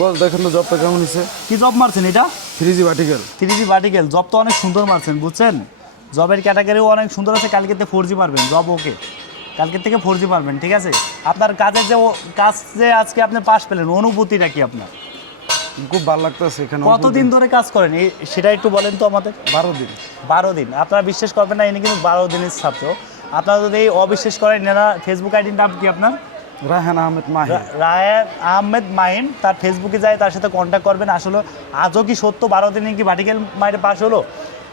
বল দেখেন তো জবটা কেমন হয়েছে কি জব মারছেন এটা? Three G vertical three G vertical job তো অনেক সুন্দর মারছেন বুঝছেন? জবের ক্যাটাগরিও অনেক সুন্দর আছে কালকেতে ফোর জি পারবেন জব ওকে। কালকের থেকে ফোর জি পারবেন ঠিক আছে? আপনার কাজের যে কাজ যে আজকে আপনি পাশ পেলেন অনুভূতিটা কি আপনার? খুব ভালো লাগতেছে এখানে কতদিন ধরে কাজ করেন? এই সেটা একটু বলেন তো আমাদের। বারো দিন। বারো দিন। আপনারা বিশ্বাস করবেন না ইনি কিন্তু বারো দিনের ছাত্র। আপনারা যদি এই অবিশ্বাস করেন এনারা ফেসবুক আইডির নাম কি আপনার? রাহান আহমেদ মাহি রা- রায়ান আহমেদ মাহিন তার ফেসবুকে যায় তার সাথে কন্ট্যাক্ট করবেন। আসলে আজও কি সত্য? বারো দিনে কি ভার্টিক্যাল মাইরে পাস হলো?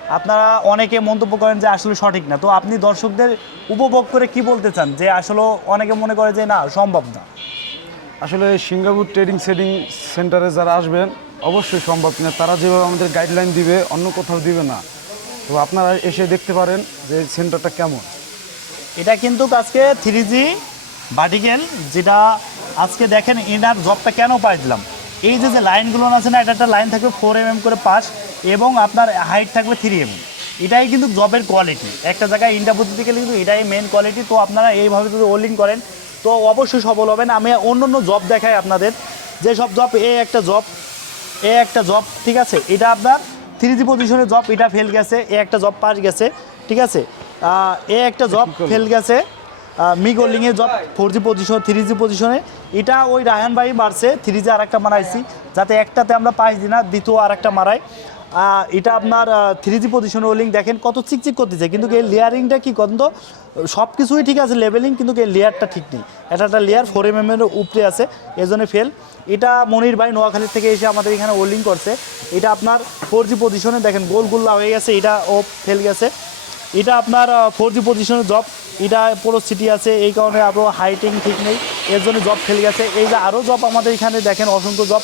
আপনারা অনেকে মন্তব্য করেন যে আসলে সঠিক না। তো আপনি দর্শকদের উপভোগ করে কি বলতে চান? যে আসলে অনেকে মনে করে যে না সম্ভব না। আসলে সিঙ্গাপুর ট্রেডিং সেটিং সেন্টারে যারা আসবেন অবশ্যই সম্ভব না তারা যেভাবে আমাদের গাইডলাইন দিবে অন্য কোথাও দিবে না। তো আপনারা এসে দেখতে পারেন যে সেন্টারটা কেমন। এটা কিন্তু আজকে থ্রি জি ভার্টিক্যাল যেটা আজকে দেখেন এনার জবটা কেন পাই দিলাম? এই যে যে লাইনগুলো আছে না এটা একটা লাইন থাকবে ফোর এম করে পাস এবং আপনার হাইট থাকবে থ্রি এম এটাই কিন্তু জবের কোয়ালিটি একটা জায়গায় ইন্ডিয়া পদ্ধতি গেলে কিন্তু এটাই মেন কোয়ালিটি তো আপনারা এইভাবে যদি ওল্ডিং করেন তো অবশ্যই সফল হবেন। আমি অন্য অন্য জব দেখাই আপনাদের। যে সব জব এ একটা জব এ একটা জব ঠিক আছে? এটা আপনার থ্রি জি পজিশনের জব এটা ফেল গেছে এ একটা জব পাস গেছে ঠিক আছে? এ একটা জব ফেল গেছে মি গোল্ডিংয়ের job four G position three G পজিশনে এটা ওই রায়হান ভাই মারছে থ্রি জি আর একটা মারাইছি, যাতে একটাতে আমরা পাই দিই না দ্বিতীয় আর একটা মারাই এটা আপনার থ্রি জি পজিশন রোলিং দেখেন কত চিকচিক করতেছে, কিন্তু এই লেয়ারিংটা কি কত সব কিছুই ঠিক আছে লেভেলিং কিন্তু এই লেয়ারটা ঠিক নেই। এটা একটা লেয়ার ফোর এম এর উপরে আছে, এজন্য ফেল এটা মনির ভাই নোয়াখালী থেকে এসে আমাদের এখানে ওল্ডিং করছে। এটা আপনার ফোর জি পজিশনে দেখেন, গোল গোল্লা হয়ে গেছে, এটা ও ফেল গেছে। এটা আপনার ফোর জি পজিশনের জব এটা পুরো সিটি আছে এই কারণে আরও হাইটিং ঠিক নেই। এর জন্য জব ফেলে গেছে। এই যে আরও জব আমাদের এখানে দেখেন অসংখ্য জব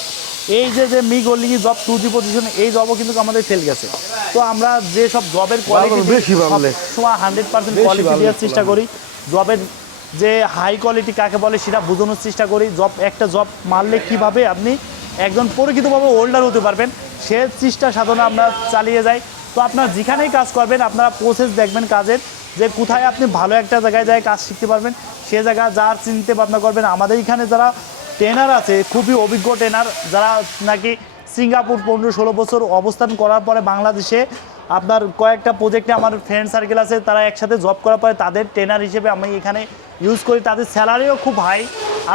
এই যে যে মি গোল্ডিং জব টু জি পজিশন এই জবও কিন্তু আমাদের ফেল গেছে। তো আমরা যে সব জবের কোয়ালিটি বেশি সময় হান্ড্রেড পার্সেন্ট কোয়ালিটি দেওয়ার চেষ্টা করি। জবের যে হাই কোয়ালিটি কাকে বলে সেটা বোঝানোর চেষ্টা করি। জব একটা জব মারলে কীভাবে আপনি একজন পরিচিতভাবে ওল্ডার হতে পারবেন সে চেষ্টা সাধনা আমরা চালিয়ে যাই। তো আপনার যেখানেই কাজ করবেন আপনারা প্রসেস দেখবেন কাজের। যে কোথায় আপনি ভালো একটা জায়গায় যায় কাজ শিখতে পারবেন, সে জায়গা যার চিনতে ভাবনা করবেন। আমাদের এখানে যারা ট্রেনার আছে, খুবই অভিজ্ঞ ট্রেনার যারা নাকি সিঙ্গাপুর পনেরো ষোলো বছর অবস্থান করার পরে বাংলাদেশে আপনার কয়েকটা প্রজেক্টে আমার ফ্রেন্ড সার্কেল আছে, তারা একসাথে জব করার পরে তাদের ট্রেনার হিসেবে আমি এখানে ইউজ করি। তাদের স্যালারিও খুব হাই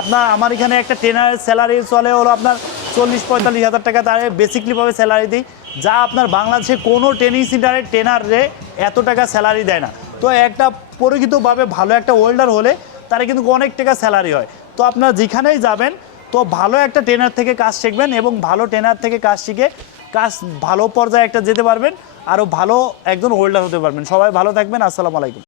আপনার, আমার এখানে একটা ট্রেনারের স্যালারি চলে হলো আপনার চল্লিশ পঁয়তাল্লিশ হাজার টাকা, তার বেসিকলিভাবে স্যালারি দিই। যা আপনার বাংলাদেশে কোনো ট্রেনিং সেন্টারের ট্রেনারে এত টাকা স্যালারি দেয় না। তো একটা পরিচিতভাবে ভালো একটা ওয়েল্ডার হলে তারা কিন্তু অনেক টাকা স্যালারি হয়। তো আপনারা যেখানেই যাবেন, তো ভালো একটা ট্রেনার থেকে কাজ শিখবেন এবং ভালো ট্রেনার থেকে কাজ শিখে কাজ ভালো পর্যায়ে একটা যেতে পারবেন আরও ভালো একজন হোল্ডার হতে পারবেন। সবাই ভালো থাকবেন, আসসালামু আলাইকুম।